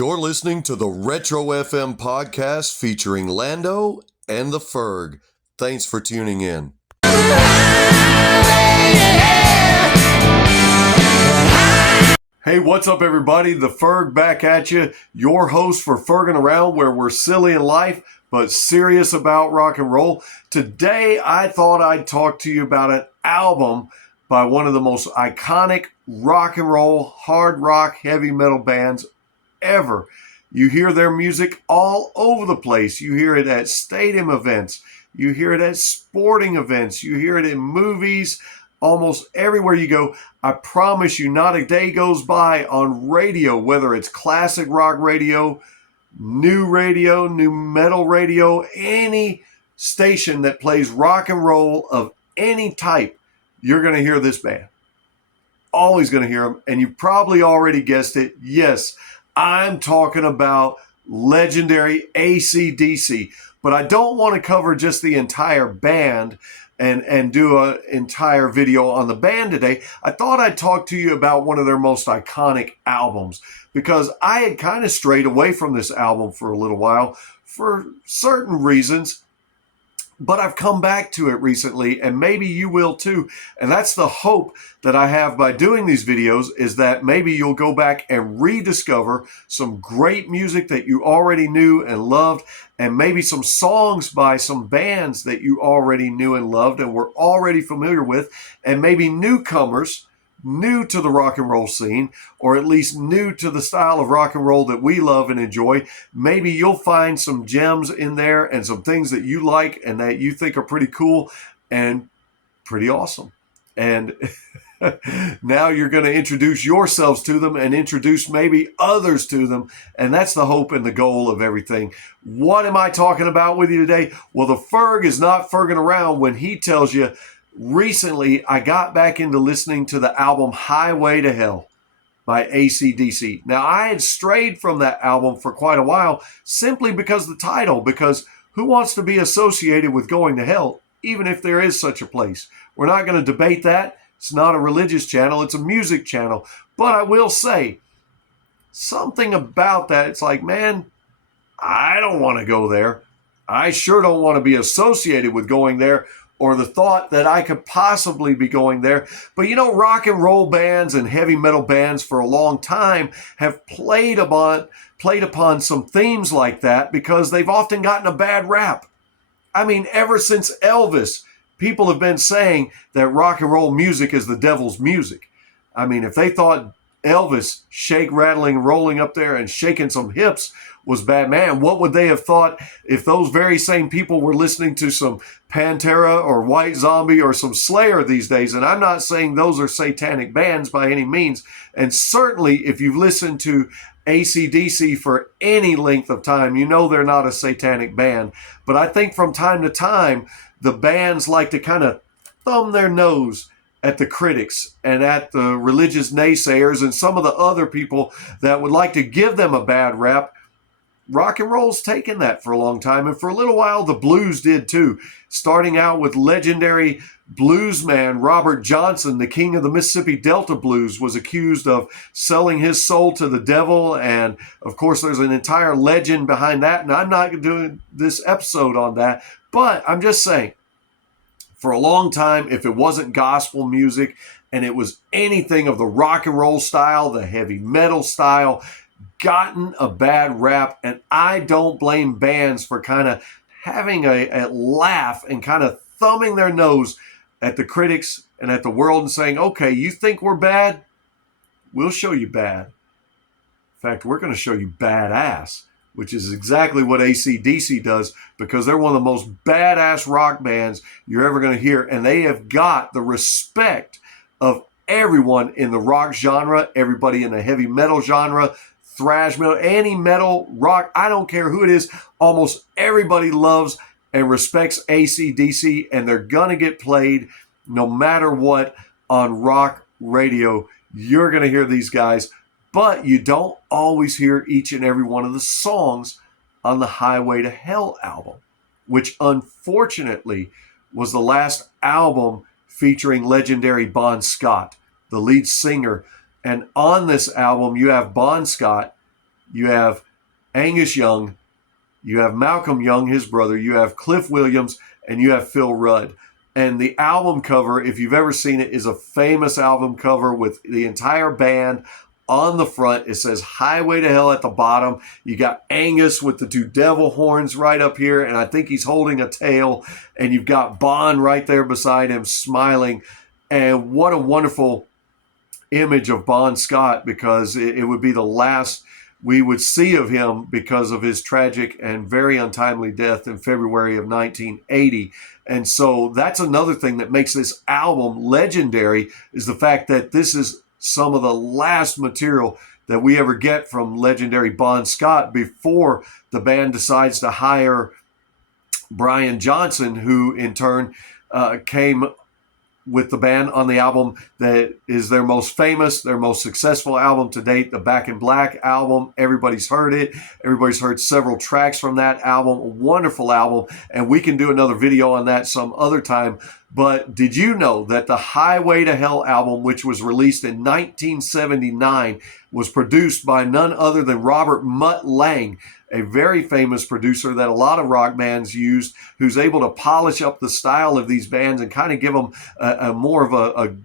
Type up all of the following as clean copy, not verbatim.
You're listening to the Retro FM podcast featuring Lando and the Ferg. Thanks for tuning in. Hey, what's up, everybody? The Ferg back at you. Your host for Fergin' Around, where we're silly in life but serious about rock and roll. Today, I thought I'd talk to you about an album by one of the most iconic rock and roll, hard rock, heavy metal bands ever. You hear their music all over the place. You hear it at stadium events. You hear it at sporting events. You hear it in movies. Almost everywhere you go. I promise you, not a day goes by on radio, whether it's classic rock radio, new metal radio, any station that plays rock and roll of any type, you're going to hear this band. Always going to hear them. And you've probably already guessed it. Yes, I'm talking about legendary AC/DC. But I don't want to cover just the entire band and do an entire video on the band today. I thought I'd talk to you about one of their most iconic albums, because I had kind of strayed away from this album for a little while for certain reasons, but I've come back to it recently, and maybe you will too. And that's the hope that I have by doing these videos, is that maybe you'll go back and rediscover some great music that you already knew and loved, and maybe some songs by some bands that you already knew and loved and were already familiar with, and maybe newcomers, new to the rock and roll scene, or at least new to the style of rock and roll that we love and enjoy. Maybe you'll find some gems in there and some things that you like and that you think are pretty cool and pretty awesome. And now you're going to introduce yourselves to them and introduce maybe others to them. And that's the hope and the goal of everything. What am I talking about with you today? Well, the Ferg is not Fergin' around when he tells you, recently, I got back into listening to the album Highway to Hell by AC/DC. Now, I had strayed from that album for quite a while simply because of the title, because who wants to be associated with going to hell, even if there is such a place? We're not going to debate that. It's not a religious channel. It's a music channel. But I will say something about that. It's like, man, I don't want to go there. I sure don't want to be associated with going there, or the thought that I could possibly be going there. But you know, rock and roll bands and heavy metal bands for a long time have played upon some themes like that, because they've often gotten a bad rap. I mean, ever since Elvis, people have been saying that rock and roll music is the devil's music. I mean, if they thought Elvis shake, rattling, rolling up there and shaking some hips was bad, man, what would they have thought if those very same people were listening to some Pantera or White Zombie or some Slayer these days? And I'm not saying those are satanic bands by any means. And certainly if you've listened to AC/DC for any length of time, you know they're not a satanic band. But I think from time to time, the bands like to kind of thumb their nose at the critics and at the religious naysayers and some of the other people that would like to give them a bad rap. Rock and roll's taken that for a long time, and for a little while the blues did too, starting out with legendary bluesman Robert Johnson, the king of the Mississippi Delta blues, was accused of selling his soul to the devil, and of course there's an entire legend behind that, and I'm not doing this episode on that, but I'm just saying, for a long time, if it wasn't gospel music and it was anything of the rock and roll style, the heavy metal style, gotten a bad rap. And I don't blame bands for kind of having a laugh and kind of thumbing their nose at the critics and at the world and saying, okay, you think we're bad? We'll show you bad. In fact, we're going to show you badass, which is exactly what AC/DC does, because they're one of the most badass rock bands you're ever going to hear. And they have got the respect of everyone in the rock genre, everybody in the heavy metal genre, thrash metal, any metal, rock, I don't care who it is. Almost everybody loves and respects AC/DC, and they're going to get played no matter what on rock radio. You're going to hear these guys, but you don't always hear each and every one of the songs on the Highway to Hell album, which unfortunately was the last album featuring legendary Bon Scott, the lead singer. And on this album, you have Bon Scott, you have Angus Young, you have Malcolm Young, his brother, you have Cliff Williams, and you have Phil Rudd. And the album cover, if you've ever seen it, is a famous album cover with the entire band on the front. It says Highway to Hell at the bottom. You got Angus with the two devil horns right up here, and I think he's holding a tail. And you've got Bon right there beside him smiling. And what a wonderful image of Bon Scott, because it would be the last we would see of him because of his tragic and very untimely death in February of 1980. And so that's another thing that makes this album legendary, is the fact that this is some of the last material that we ever get from legendary Bon Scott before the band decides to hire Brian Johnson, who in turn came with the band on the album that is their most famous, their most successful album to date, the Back in Black album. Everybody's heard it. Everybody's heard several tracks from that album. A wonderful album, and we can do another video on that some other time. But did you know that the Highway to Hell album, which was released in 1979, was produced by none other than Robert Mutt Lange, a very famous producer that a lot of rock bands used, who's able to polish up the style of these bands and kind of give them a more of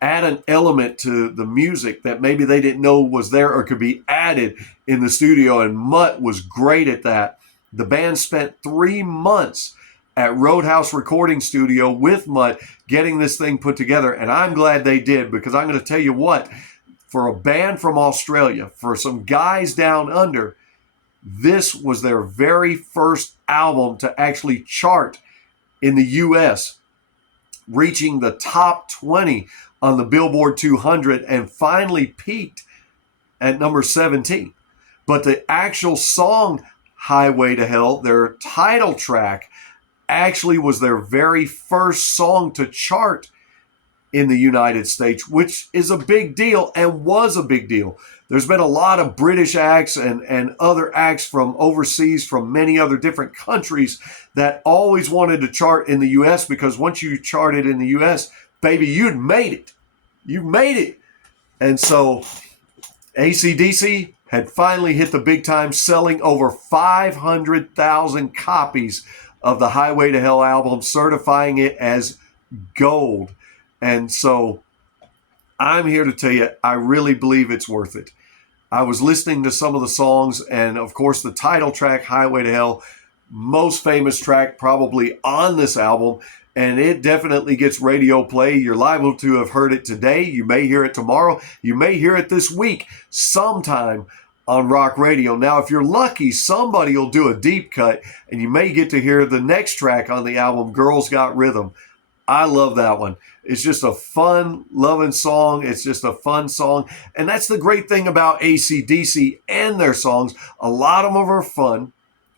add an element to the music that maybe they didn't know was there or could be added in the studio. And Mutt was great at that. The band spent 3 months at Roadhouse Recording Studio with Mutt getting this thing put together. And I'm glad they did, because I'm going to tell you what, for a band from Australia, for some guys down under, this was their very first album to actually chart in the U.S., reaching the top 20 on the Billboard 200 and finally peaked at number 17. But the actual song Highway to Hell, their title track, actually was their very first song to chart in the United States, which is a big deal and was a big deal. There's been a lot of British acts and other acts from overseas, from many other different countries, that always wanted to chart in the U.S., because once you charted in the U.S., baby, you'd made it. You made it. And so AC/DC had finally hit the big time, selling over 500,000 copies of the Highway to Hell album, certifying it as gold. And so I'm here to tell you, I really believe it's worth it. I was listening to some of the songs, and of course the title track, Highway to Hell, most famous track probably on this album, and it definitely gets radio play. You're liable to have heard it today. You may hear it tomorrow. You may hear it this week sometime on rock radio. Now, if you're lucky, somebody will do a deep cut, and you may get to hear the next track on the album, Girls Got Rhythm. I love that one. It's just a fun, loving song. It's just a fun song. And that's the great thing about AC/DC and their songs. A lot of them are fun.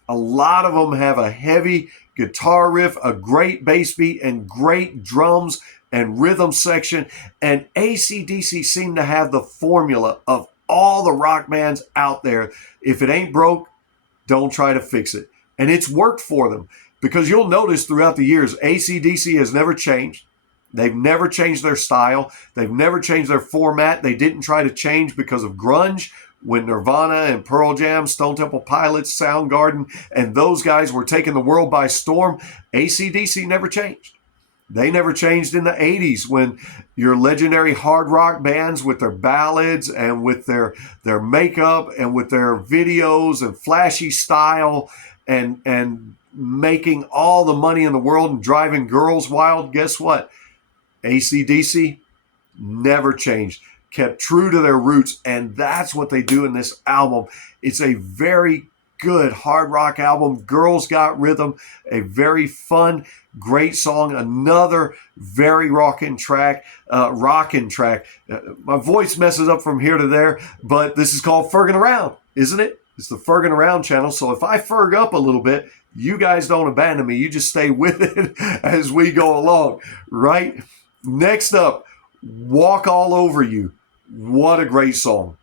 A lot of them have a heavy guitar riff, a great bass beat, and great drums and rhythm section. And AC/DC seem to have the formula of all the rock bands out there. If it ain't broke, don't try to fix it. And it's worked for them, because you'll notice throughout the years, AC/DC has never changed. They've never changed their style. They've never changed their format. They didn't try to change because of grunge, when Nirvana and Pearl Jam, Stone Temple Pilots, Soundgarden, and those guys were taking the world by storm. AC/DC never changed. They never changed in the 80s, when your legendary hard rock bands with their ballads and with their makeup and with their videos and flashy style and making all the money in the world and driving girls wild. Guess what? AC/DC never changed, kept true to their roots, and that's what they do in this album. It's a very good hard rock album. Girls Got Rhythm, a very fun, great song. Another very rockin' track. My voice messes up from here to there, but this is called Fergin' Around, isn't it? It's the Fergin' Around channel. So if I ferg up a little bit, you guys don't abandon me. You just stay with it as we go along, right? Next up, Walk All Over You. What a great song.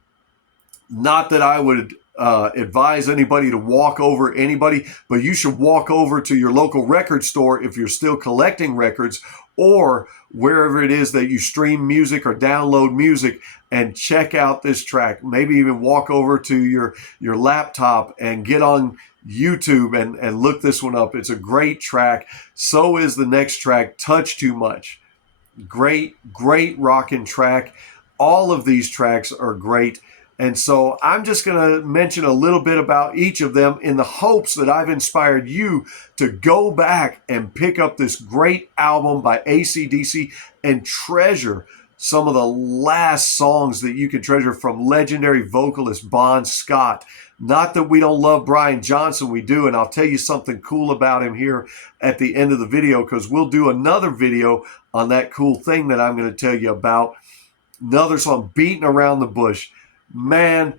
Not that I would advise anybody to walk over anybody, but you should walk over to your local record store if you're still collecting records, or wherever it is that you stream music or download music, and check out this track. Maybe even walk over to your laptop and get on YouTube and look this one up. It's a great track. So is the next track, Touch Too Much. Great rockin' track. All of these tracks are great. And so I'm just going to mention a little bit about each of them in the hopes that I've inspired you to go back and pick up this great album by AC/DC and treasure some of the last songs that you can treasure from legendary vocalist Bon Scott. Not that we don't love Brian Johnson, we do, and I'll tell you something cool about him here at the end of the video, because we'll do another video on that cool thing that I'm going to tell you about. Another song, Beating Around the Bush. Man,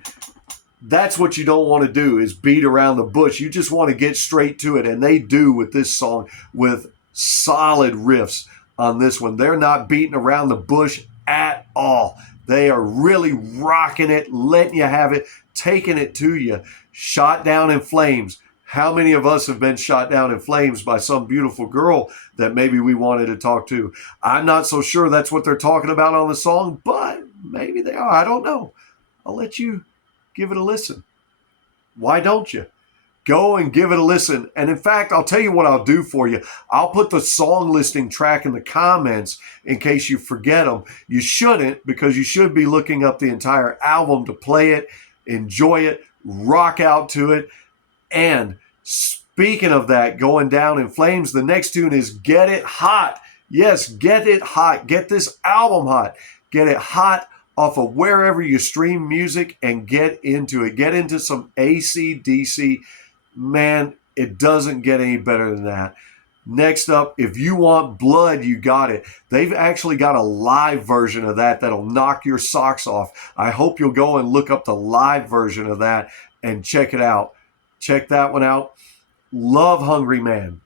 that's what you don't want to do, is beat around the bush. You just want to get straight to it, and they do with this song, with solid riffs on this one. They're not beating around the bush at all. They are really rocking it, letting you have it, taking it to you. Shot Down in Flames. How many of us have been shot down in flames by some beautiful girl that maybe we wanted to talk to? I'm not so sure that's what they're talking about on the song, but maybe they are. I don't know. I'll let you give it a listen. Why don't you? Go and give it a listen. And in fact, I'll tell you what I'll do for you. I'll put the song listing track in the comments in case you forget them. You shouldn't, because you should be looking up the entire album to play it, enjoy it, rock out to it. And speaking of that, Going Down in Flames, the next tune is Get It Hot. Yes, Get It Hot. Get this album hot. Get it hot off of wherever you stream music and get into it. Get into some AC/DC. Man, it doesn't get any better than that. Next up, If You Want Blood, You Got It. They've actually got a live version of that that'll knock your socks off. I hope you'll go and look up the live version of that and check it out. Check that one out. Love Hungry Man.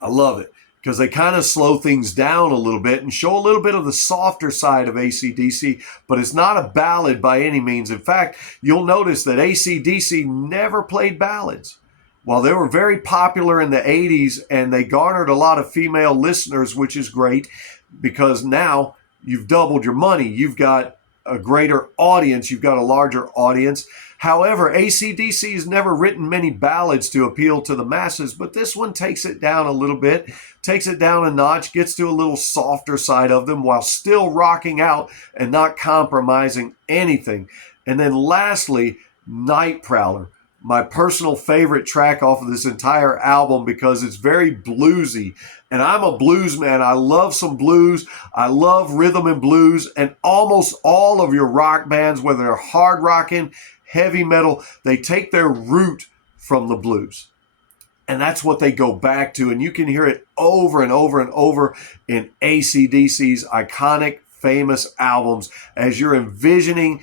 I love it, because they kind of slow things down a little bit and show a little bit of the softer side of AC/DC, but it's not a ballad by any means. In fact, you'll notice that AC/DC never played ballads. While they were very popular in the 80s and they garnered a lot of female listeners, which is great, because now you've doubled your money. You've got a greater audience. You've got a larger audience. However, AC/DC has never written many ballads to appeal to the masses, but this one takes it down a little bit, takes it down a notch, gets to a little softer side of them while still rocking out and not compromising anything. And then lastly, Night Prowler, my personal favorite track off of this entire album, because it's very bluesy. And I'm a blues man. I love some blues. I love rhythm and blues. And almost all of your rock bands, whether they're hard rocking, heavy metal, they take their root from the blues. And that's what they go back to. And you can hear it over and over and over in AC/DC's iconic, famous albums as you're envisioning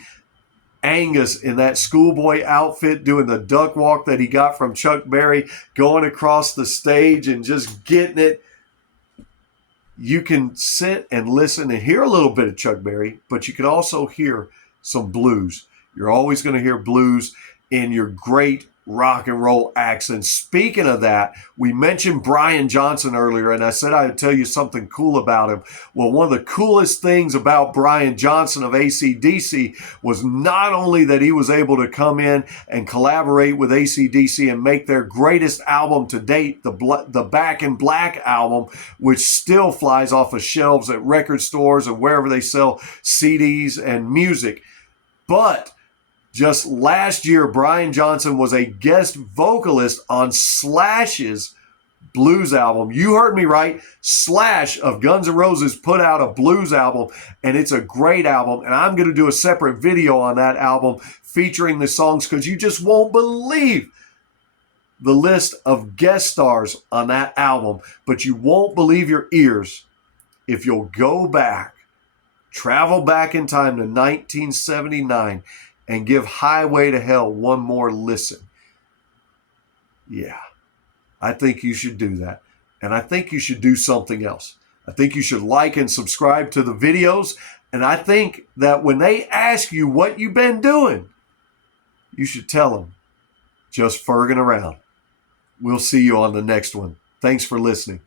Angus in that schoolboy outfit doing the duck walk that he got from Chuck Berry, going across the stage and just getting it. You can sit and listen and hear a little bit of Chuck Berry, but you can also hear some blues. You're always going to hear blues in your great rock and roll acts. And speaking of that, we mentioned Brian Johnson earlier, and I said I'd tell you something cool about him. Well, one of the coolest things about Brian Johnson of AC/DC was not only that he was able to come in and collaborate with AC/DC and make their greatest album to date, the Back in Black album, which still flies off of shelves at record stores and wherever they sell CDs and music, but just last year, Brian Johnson was a guest vocalist on Slash's blues album. You heard me right. Slash of Guns N' Roses put out a blues album, and it's a great album. And I'm going to do a separate video on that album featuring the songs, because you just won't believe the list of guest stars on that album. But you won't believe your ears if you'll go back, travel back in time to 1979, and give Highway to Hell one more listen. Yeah, I think you should do that. And I think you should do something else. I think you should like and subscribe to the videos. And I think that when they ask you what you've been doing, you should tell them, just Ferging around. We'll see you on the next one. Thanks for listening.